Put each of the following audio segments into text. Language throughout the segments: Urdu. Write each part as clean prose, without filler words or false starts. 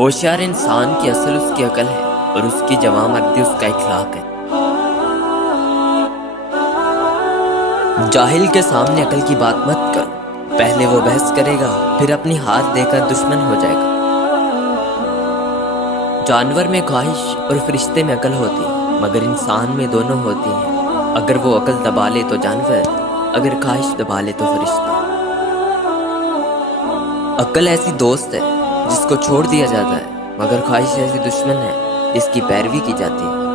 ہوشیار انسان کی اصل اس کی عقل ہے اور اس کی جواں مردی اس کا اخلاق ہے۔ جاہل کے سامنے عقل کی بات مت کرو، پہلے وہ بحث کرے گا پھر اپنی ہاتھ دے کر دشمن ہو جائے گا۔ جانور میں خواہش اور فرشتے میں عقل ہوتی ہے، مگر انسان میں دونوں ہوتی ہیں۔ اگر وہ عقل دبا لے تو جانور، اگر خواہش دبا لے تو فرشتہ۔ عقل ایسی دوست ہے جس کو چھوڑ دیا جاتا ہے، مگر خواہش ایسی دشمن ہے جس کی پیروی کی جاتی ہے۔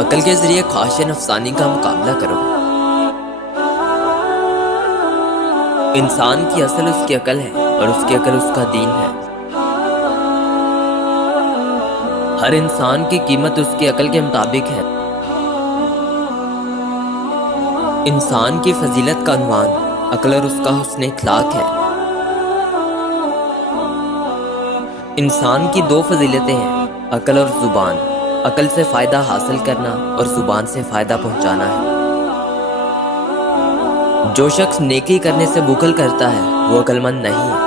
عقل کے ذریعے خواہش نفسانی کا مقابلہ کرو۔ انسان کی اصل اس کی عقل ہے اور اس کی عقل اس کا دین ہے۔ ہر انسان کی قیمت اس کی عقل کے مطابق ہے۔ انسان کی فضیلت کا عنوان عقل اور اس کا حسن اخلاق ہے۔ انسان کی دو فضیلتیں ہیں، عقل اور زبان۔ عقل سے فائدہ حاصل کرنا اور زبان سے فائدہ پہنچانا ہے۔ جو شخص نیکی کرنے سے بخل کرتا ہے وہ عقل مند نہیں ہے۔